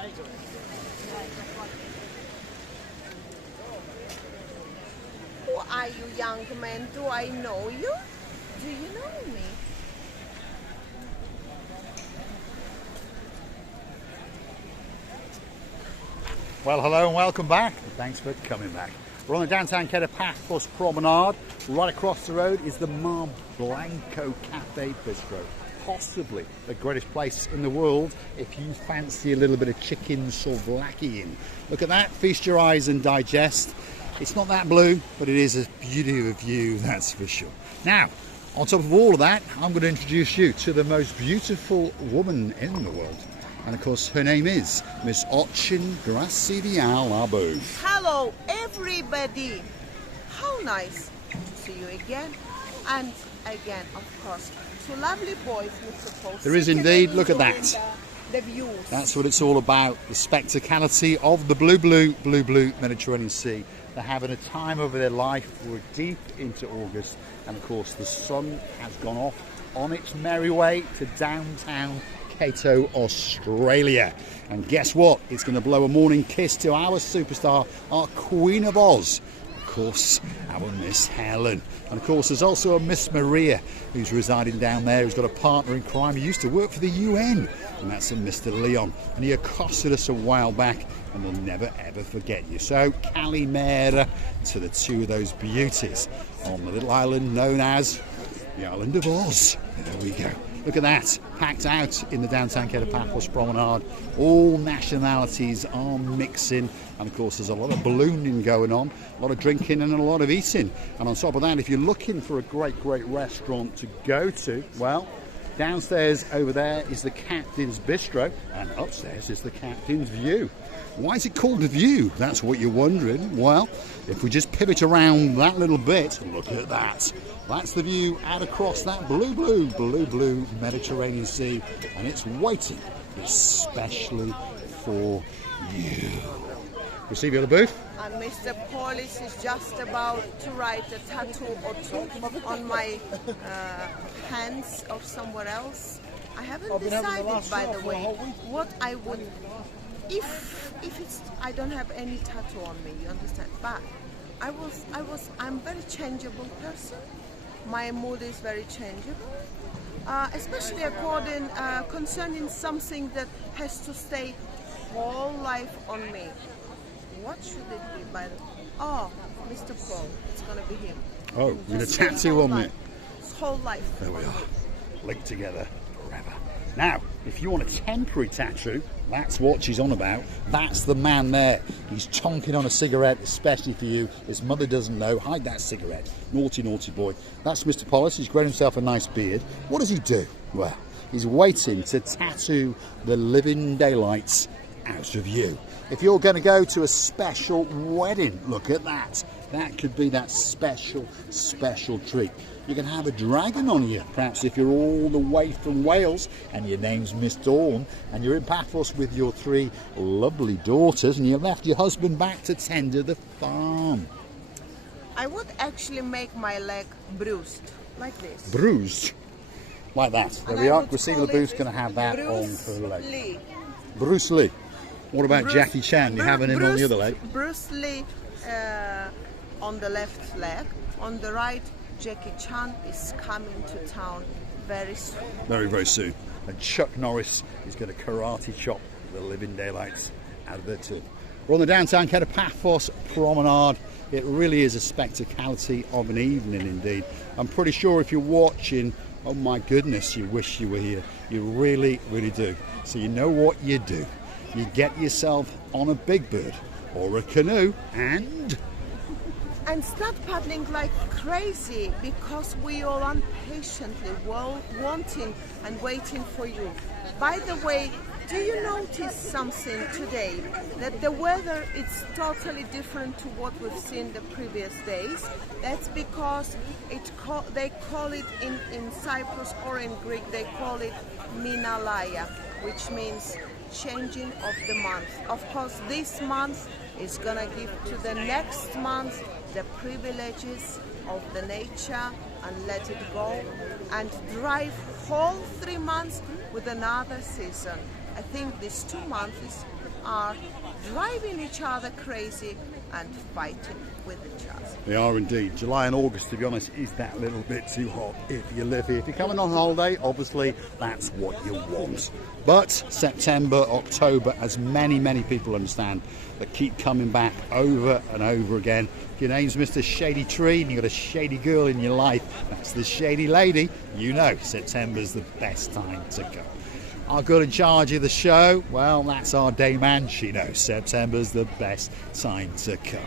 Who are you, young man? Do I know you? Do you know me? Well, hello and welcome back. Thanks for coming back. We're on the downtown Kato Paphos Promenade. Right across the road is the Mar Blanco Cafe Bistro. Possibly the greatest place in the world if you fancy a little bit of chicken souvlaki in. Look at that, feast your eyes and digest. It's not that blue, but it is a beauty of a view, that's for sure. Now, on top of all of that, I'm going to introduce you to the most beautiful woman in the world. And of course, her name is Miss Ochin Gracidial-Abu. Hello, everybody. How nice to see you again. And again, of course, two lovely boys, Mr. Paul. There is indeed, look at that. The views. That's what it's all about, the spectacality of the blue Mediterranean Sea. They're having a time of their life. We're deep into August, and of course the sun has gone off on its merry way to downtown Kato, Australia. And guess what? It's going to blow a morning kiss to our superstar, our Queen of Oz. Of course, our Miss Helen. And of course, there's also a Miss Maria who's residing down there, who's got a partner in crime who used to work for the UN. And that's a Mr. Leon. And he accosted us a while back, and we'll never ever forget you. So, Kalimera to the two of those beauties on the little island known as the Island of Oz. There we go. Look at that, packed out in the downtown Kato Paphos Promenade. All nationalities are mixing, and of course there's a lot of ballooning going on, a lot of drinking and a lot of eating. And on top of that, if you're looking for a great restaurant to go to, well, downstairs over there is the Captain's Bistro, and upstairs is the Captain's View. Why is it called the View? That's what you're wondering. Well, if we just pivot around that little bit, look at that. That's the view out across that blue Mediterranean Sea, and it's waiting especially for you. Receive you on the booth. And Mr. Paulis is just about to write a tattoo or two on my hands or somewhere else. I haven't decided, by the way, what I would, if it's, I don't have any tattoo on me, you understand? But I'm a very changeable person. My mood is very changeable, especially concerning something that has to stay whole life on me. What should it be, by the way? Oh, Mr. Paul, it's going to be him. Oh, with a tattoo on me. His whole life. There we are, linked together forever. Now, if you want a temporary tattoo, that's what she's on about. That's the man there. He's tonking on a cigarette, especially for you. His mother doesn't know. Hide that cigarette. Naughty, naughty boy. That's Mr. Paulis. He's grown himself a nice beard. What does he do? Well, he's waiting to tattoo the living daylights out of you. If you're going to go to a special wedding, look at that. That could be that special treat. You can have a dragon on you, perhaps if you're all the way from Wales and your name's Miss Dawn and you're in Paphos with your three lovely daughters and you left your husband back to tend to the farm. I would actually make my leg bruised, like this. Bruised? Like that. There we are. Graciela Booth's going to have that on her leg. Bruce Lee. What about Jackie Chan? You having him on the other leg? Bruce Lee on the left leg. On the right, Jackie Chan is coming to town very soon. Very soon. And Chuck Norris is going to karate chop the living daylights out of it too. We're on the downtown Kato Paphos Promenade. It really is a spectacality of an evening indeed. I'm pretty sure if you're watching, oh my goodness, you wish you were here. You really do. So you know what you do. You get yourself on a big bird or a canoe and start paddling like crazy, because we are impatiently wanting and waiting for you. By the way, do you notice something today? That the weather is totally different to what we've seen the previous days. That's because they call it in Cyprus or in Greek, they call it Minalaya, which means changing of the month. Of course, this month is gonna give to the next month the privileges of the nature and let it go and drive whole 3 months with another season. I think these 2 months are driving each other crazy and fighting with each other. They are indeed. July and August, to be honest, is that little bit too hot if you live here. If you're coming on holiday, obviously that's what you want. But September, October, as many people understand, that keep coming back over and over again. If your name's Mr. Shady Tree and you've got a shady girl in your life, that's the shady lady, you know September's the best time to go. Our girl in charge of the show, well, that's our day man. She knows September's the best time to come.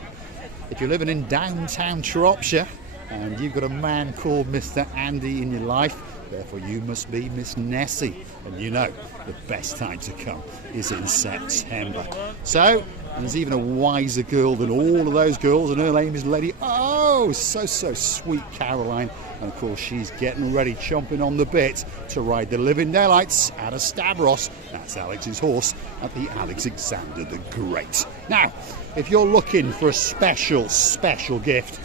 If you're living in downtown Shropshire and you've got a man called Mr. Andy in your life, therefore you must be Miss Nessie. And you know the best time to come is in September. So, and there's even a wiser girl than all of those girls, and her name is Lady, oh, so sweet Caroline. And of course, she's getting ready, chomping on the bit to ride the living daylights out of Stavros. That's Alex's horse at the Alexander the Great. Now, if you're looking for a special gift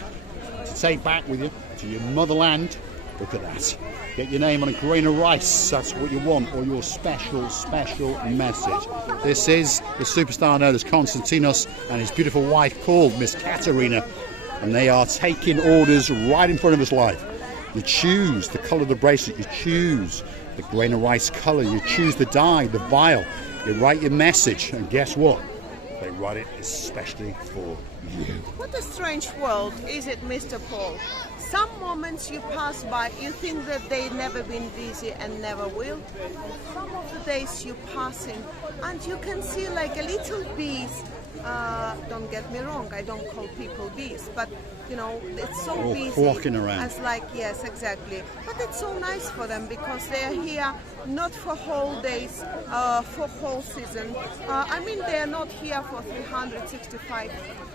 to take back with you to your motherland, look at that. Get your name on a grain of rice, that's what you want, or your special message. This is the superstar known as Konstantinos and his beautiful wife called Miss Katerina, and they are taking orders right in front of us live. You choose the colour of the bracelet, you choose the grain of rice colour, you choose the die, the vial, you write your message, and guess what? They write it especially for you. What a strange world, is it, Mr. Paul? Some moments you pass by, you think that they've never been busy and never will. Some of the days you pass in and you can see like a little bees. Don't get me wrong, I don't call people bees, but you know, it's so all busy. flocking around. As like, yes, exactly. But it's so nice for them because they're here not for whole days, for whole season. I mean, they're not here for 365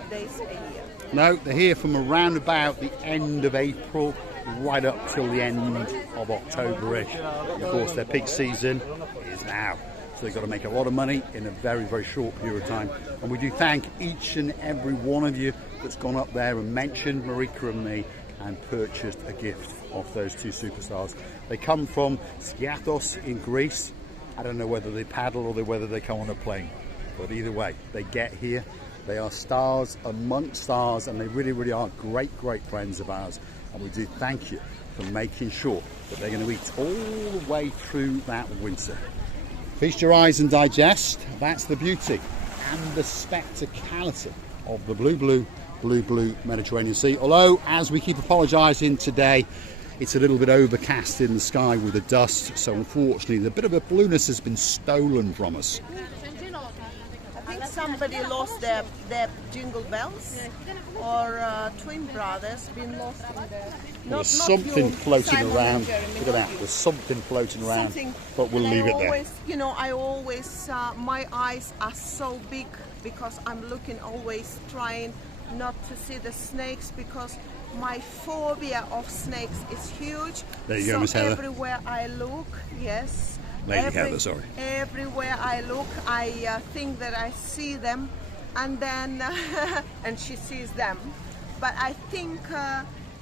days a year. No, they're here from around about the end of April right up till the end of October-ish. Of course, their peak season is now. So they've got to make a lot of money in a very short period of time. And we do thank each and every one of you that's gone up there and mentioned Marika and me and purchased a gift off those two superstars. They come from Skiathos in Greece. I don't know whether they paddle or whether they come on a plane. But either way, they get here. They are stars amongst stars, and they really are great friends of ours. And we do thank you for making sure that they're going to eat all the way through that winter. Feast your eyes and digest. That's the beauty and the spectacality of the blue Mediterranean Sea. Although, as we keep apologising today, it's a little bit overcast in the sky with the dust. So unfortunately, the bit of a blueness has been stolen from us. I think somebody lost their jingle bells, or twin brothers been lost in there. There's something floating around. Look at that. There's something floating around, but we'll leave it there. You know, I always, my eyes are so big because I'm looking always trying not to see the snakes because my phobia of snakes is huge. There you go, Miss Heather. Everywhere I look, yes. Heather, sorry. Everywhere I look, I think that I see them, and then and she sees them. But I think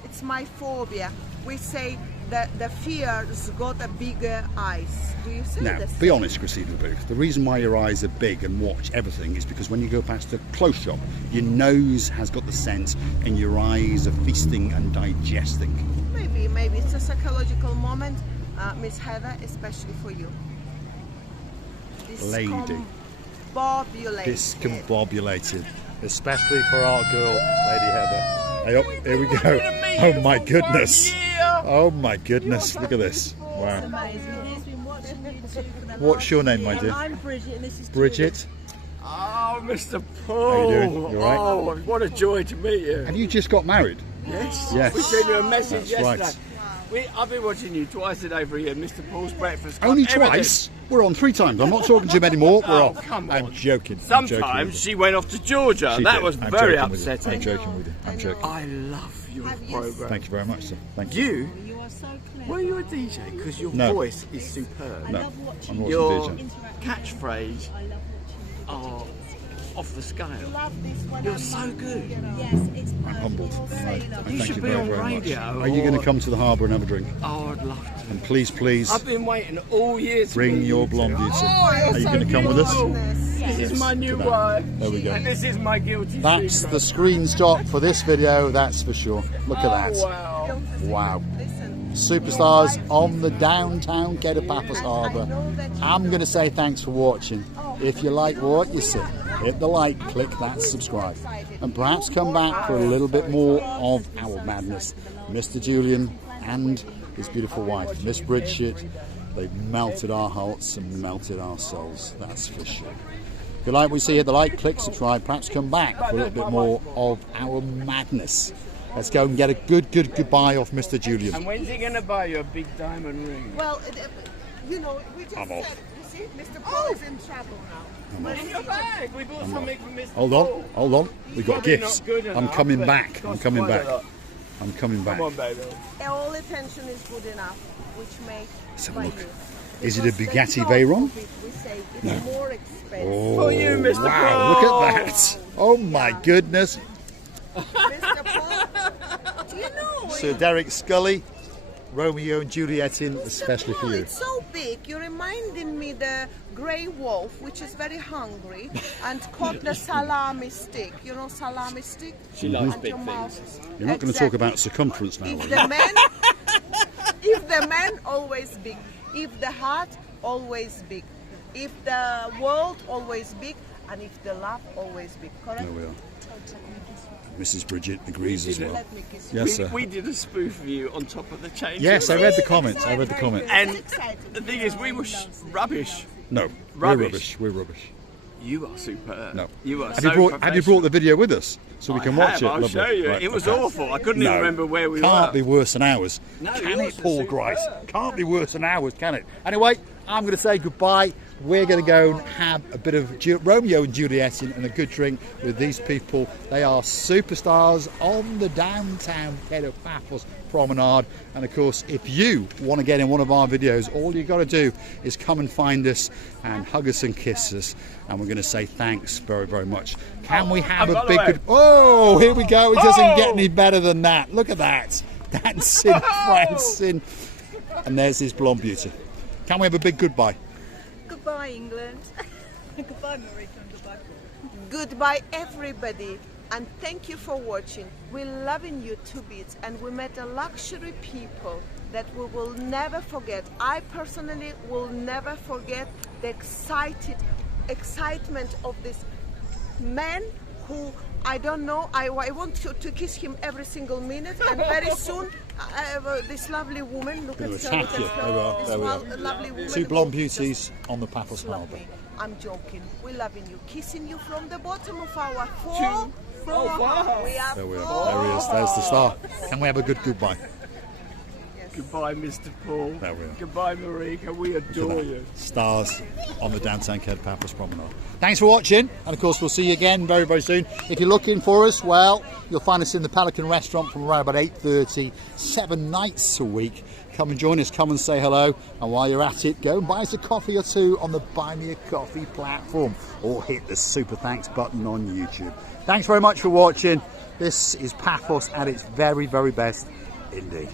it's my phobia. We say that the fear's got a bigger eyes. Do you say now, this? Be honest, Christina Booth. The reason why your eyes are big and watch everything is because when you go past a close shop, your nose has got the sense, and your eyes are feasting and digesting. Maybe it's a psychological moment. Miss Heather, especially for you. Lady. Discombobulated. Especially for our girl, Lady Heather. Hey, oh, here we go. Oh my goodness. Oh my goodness. Look at this. Wow. What's your name, my dear? I'm Bridget, and this is Bridget. Oh, Mr. Paul. How you doing? You all right? Oh, what a joy to meet you. Have you just got married? Yes. Yes. We sent you a message That's yesterday. right. I've been watching you twice a day for a year. Mr. Paul's breakfast. Only twice? We're on 3 times. I'm not talking to him anymore. We're off. Come on. I'm joking. Sometimes she went off to Georgia. She That did. was I'm very joking with you. upsetting. I'm joking with you. I'm joking. I love your program. Thank you very much, sir. Thank you. You? Were you a DJ? Because your No. voice is superb. No, I'm not Your a DJ. catchphrase are off the scale. Love this one. You're so good. Yes, it's I'm humbled. I thank you should be very, on very much. radio Are you going to come to the harbour and have a drink? Oh, I'd love to. And please, please, I've been waiting all year to bring meet your you blonde two. beauty. Oh, Are you going to come with us? This is my new to that. wife. There we go. And this is my guilty That's secret. the screenshot for this video, that's for sure. Look at that. Wow. Wow. Listen, Superstars on the downtown Kato Paphos Harbour. I'm going to say thanks for watching. If you like what you see, hit the like, click that subscribe, and perhaps come back for a little bit more of our madness. Mr. Julian and his beautiful wife, Miss Bridget, they've melted our hearts and melted our souls, that's for sure. If you like what you see, hit the like, click subscribe, perhaps come back for a little bit more of our madness. Let's go and get a good goodbye off Mr. Julian. And when's he going to buy you a big diamond ring? well, you know, we just I'm said, off. you see, Mr. Paul is in trouble now. Where's your bag? We bought something from Mr. Hold Paul. on, hold on. We've got Probably gifts. not good I'm enough, coming but back. I'm costs coming quite back. a lot. I'm coming back. Come on, baby. All attention is good enough, which makes Let's have a by look. you. Is it a Because Bugatti the cost Veyron? of it, we say it's more expensive. Oh, For you, Mr. wow, Paul. look at that. Oh my goodness. Mr. Paul, do you know? Sir Derek Scully, Romeo and Juliet in especially for you. It's so big. You're reminding me the grey wolf, which is very hungry, and caught the salami stick. You know salami stick? She likes And big your things. mouth. You're not going to talk Exactly. about circumference now, If are the you? man, if the man always big, if the heart always big, if the world always big, and if the love always big. Correct? There we are. Mrs. Bridget agrees as well. Let me kiss you. Yes, sir. We did a spoof of you on top of the change. Yes, I read the comments. I read the comments. And It's exciting. the thing is, we were rubbish. No, Rubbish. we're rubbish. We're rubbish. You are superb. No. You are Have so you brought professional. the video with us so we can watch have, it? I'll Lovely. show you. Right, It was okay. awful. I couldn't even remember where we Can't were. be worse than ours. No, Can yours it, is Paul superb. Grice? Can't be worse than ours, can it? Anyway, I'm going to say goodbye. We're going to go and have a bit of Romeo and Juliet and a good drink with these people. They are superstars on the downtown Kato Paphos promenade. And of course, if you want to get in one of our videos, all you got to do is come and find us and hug us and kiss us. And we're going to say thanks very, very much. Can we have and a by the big way- good... Oh, here we go. It doesn't get Oh! any better than that. Look at that. Dancing, prancing. And there's his blonde beauty. Can we have a big goodbye? Goodbye, England. Goodbye, Marika. Goodbye. Goodbye, everybody, and thank you for watching. We're loving you to bits, and we met a luxury people that we will never forget. I personally will never forget the excitement of this man who, I don't know, I want to kiss him every single minute, and very soon I have this lovely woman, look Gonna at her, attack look you. at There we are, her, there we are. this lovely woman. Two blonde who just beauties on the Paphos love Harbour. me. I'm joking. We're loving you, kissing you from the bottom of our wow. We are There we are. There he is. There's the star. Can we have a good goodbye? Goodbye, Mr. Paul. There we are. Goodbye, Marika. We adore you. Stars on the downtown Kato Paphos promenade. Thanks for watching, and of course we'll see you again very, very soon. If you're looking for us, well, you'll find us in the Pelican restaurant from around about 8:30, 7 nights a week. Come and join us, come and say hello, and while you're at it, go and buy us a coffee or two on the Buy Me a Coffee platform, or hit the super thanks button on YouTube. Thanks very much for watching. This is Paphos at its very, very best indeed.